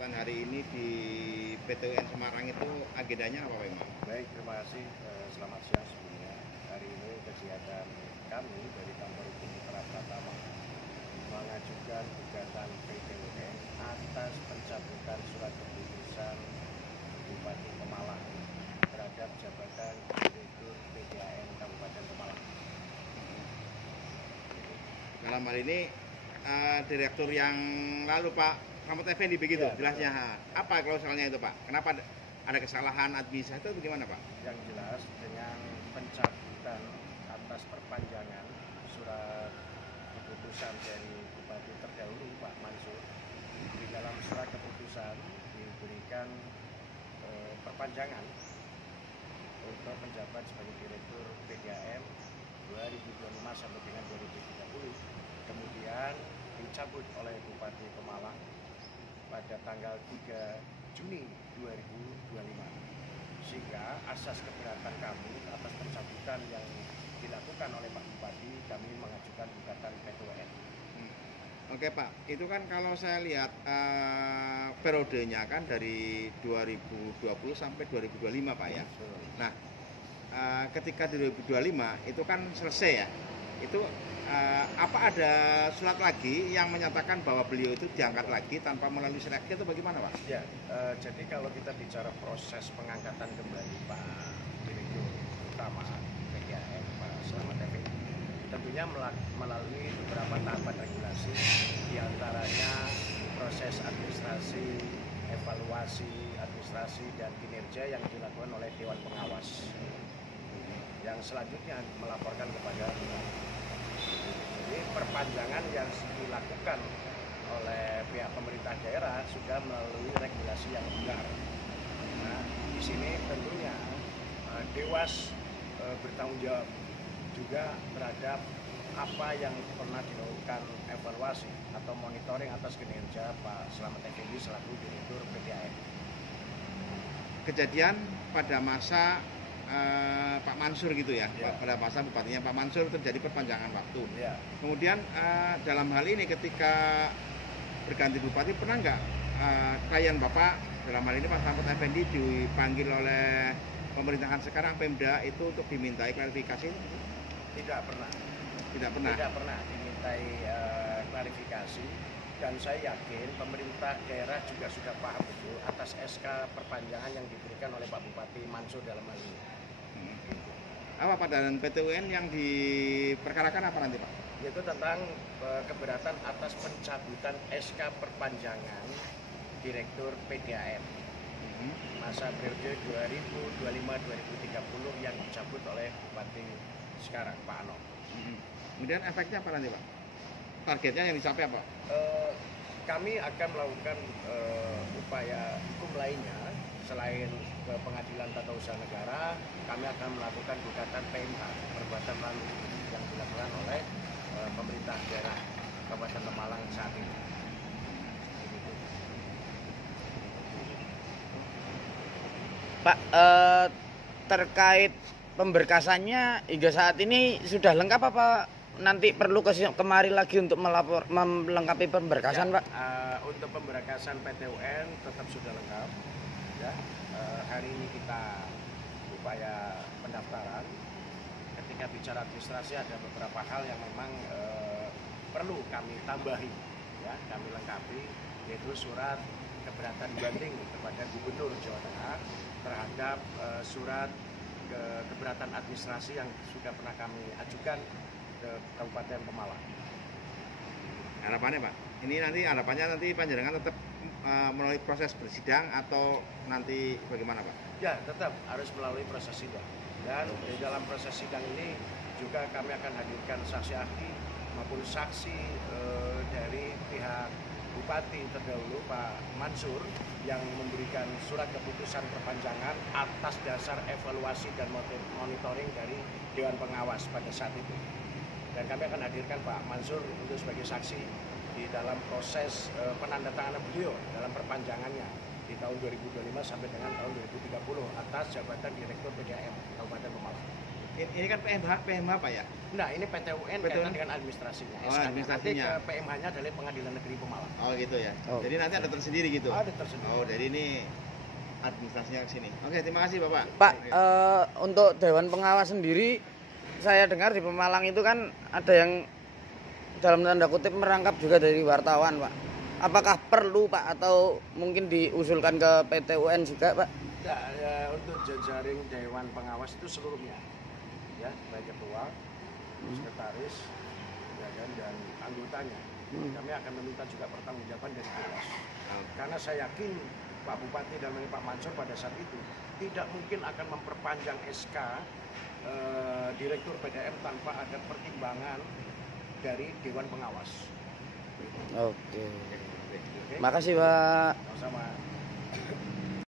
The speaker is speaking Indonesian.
kegiatan hari ini di PTUN Semarang itu agendanya apa Pak Imam? Baik, terima kasih. Selamat siang sebelumnya. Hari ini kegiatan kami dari Kantor Hukum Mitra Pratama mengajukan gugatan PTUN atas pencabutan surat keputusan Bupati Pemalang terhadap jabatan Direktur PDAM Kabupaten Pemalang. Dalam hal ini direktur yang lalu Pak Rahmat Effendi begitu Ya, jelasnya. Apa klausulnya itu Pak? Kenapa ada kesalahan administratif itu bagaimana Pak? Yang jelas dengan pencabutan atas perpanjangan surat keputusan dari Bupati terdahulu Pak Mansur, di dalam surat keputusan diberikan perpanjangan untuk menjabat sebagai Direktur PDAM 2025 sampai dengan 2030, kemudian dicabut oleh Bupati Pemalang pada tanggal 3 Juni 2025, sehingga asas keberatan kami atas pencabutan yang dilakukan oleh Pak Bupati, kami mengajukan gugatan PTUN. Oke Pak, itu kan kalau saya lihat periodenya kan dari 2020 sampai 2025 Pak ya. Nah, ketika di 2025 itu kan selesai ya. Itu apa ada surat lagi yang menyatakan bahwa beliau itu diangkat lagi tanpa melalui seleksi atau bagaimana Pak? Ya, jadi kalau kita bicara proses pengangkatan kembali Pak Direktur Utama PDAM Pak Slamet Effendi, tentunya melalui beberapa tahapan regulasi, diantaranya proses administrasi, evaluasi administrasi dan kinerja yang dilakukan oleh Dewan Pengawas, yang selanjutnya melaporkan kepada jadi perpanjangan yang dilakukan oleh pihak pemerintah daerah sudah melalui regulasi yang benar. Nah, di sini tentunya Dewas bertanggung jawab juga terhadap apa yang pernah dilakukan evaluasi atau monitoring atas kinerja Pak Slamet Effendi selaku Direktur PDAM. Kejadian pada masa Pak Mansur gitu ya, Ya. pada masa bupatinya Pak Mansur terjadi perpanjangan waktu. Ya. Kemudian dalam hal ini ketika berganti bupati pernah nggak klien Bapak dalam hal ini Pak Slamet Effendi dipanggil oleh pemerintahan sekarang Pemda itu untuk dimintai klarifikasi? Tidak pernah. Tidak pernah. Tidak pernah dimintai klarifikasi, dan saya yakin pemerintah daerah juga sudah paham betul atas SK perpanjangan yang diberikan oleh Pak Bupati Mansur dalam hal ini. Apa Pak, dan PTUN yang diperkarakan apa nanti Pak? Yaitu tentang keberatan atas pencabutan SK perpanjangan Direktur PDAM masa periode 2025-2030 yang dicabut oleh Bupati sekarang Pak Ano. Kemudian efeknya apa nanti Pak? Targetnya yang dicapai apa? Kami akan melakukan upaya hukum lainnya selain ke Pengadilan Tata Usaha Negara. Kami akan melakukan gugatan PMK, perbuatan lalu yang dilakukan oleh pemerintah daerah Kabupaten Pemalang saat ini. Pak, terkait pemberkasannya hingga saat ini sudah lengkap apa nanti perlu kemari lagi untuk melengkapi pemberkasan Ya, Pak? untuk pemberkasan PTUN tetap sudah lengkap. Ya, hari ini kita upaya pendaftaran. Ketika bicara administrasi ada beberapa hal yang memang perlu kami tambahi, ya, kami lengkapi, yaitu surat keberatan banding kepada Gubernur Jawa Tengah terhadap surat keberatan administrasi yang sudah pernah kami ajukan ke Kabupaten Pemalang. Harapannya Pak, ini nanti harapannya nanti panjenengan tetap melalui proses bersidang atau nanti bagaimana Pak? Ya, tetap harus melalui proses sidang. Dan di dalam proses sidang ini juga kami akan hadirkan saksi ahli maupun saksi dari pihak Bupati terdahulu Pak Mansur yang memberikan surat keputusan perpanjangan atas dasar evaluasi dan monitoring dari Dewan Pengawas pada saat itu. Dan kami akan hadirkan Pak Mansur untuk sebagai saksi di dalam proses penandatanganan beliau dalam perpanjangannya di tahun 2025 sampai dengan tahun 2030 atas jabatan Direktur PDAM Kabupaten Pemalang. Ini kan PMH Pak ya? Nah, ini PT UN Betul. kaitan dengan administrasinya. Oh, SK-nya. administrasinya. Nanti ke PMH-nya dari Pengadilan Negeri Pemalang. Oh gitu ya. Oh. Jadi nanti ada tersendiri gitu. Ada tersendiri. Oh, dari ini administrasinya ke sini. Oke, terima kasih Bapak. Pak, Oke. untuk Dewan Pengawas sendiri, saya dengar di Pemalang itu kan ada yang dalam tanda kutip merangkap juga dari wartawan, Pak. Apakah perlu, Pak, atau mungkin diusulkan ke PT UN juga, Pak? Nah, untuk jajaring Dewan Pengawas itu seluruhnya, ya, baik ketua, sekretaris, ya kan, dan anggotanya. Kami akan meminta juga pertanggungjawaban dari Dewas. Karena saya yakin Pak Bupati dan Pak Mansur pada saat itu tidak mungkin akan memperpanjang SK Direktur PDM tanpa ada pertimbangan dari Dewan Pengawas. Oke. Oke? Makasih, Pak. Sama-sama.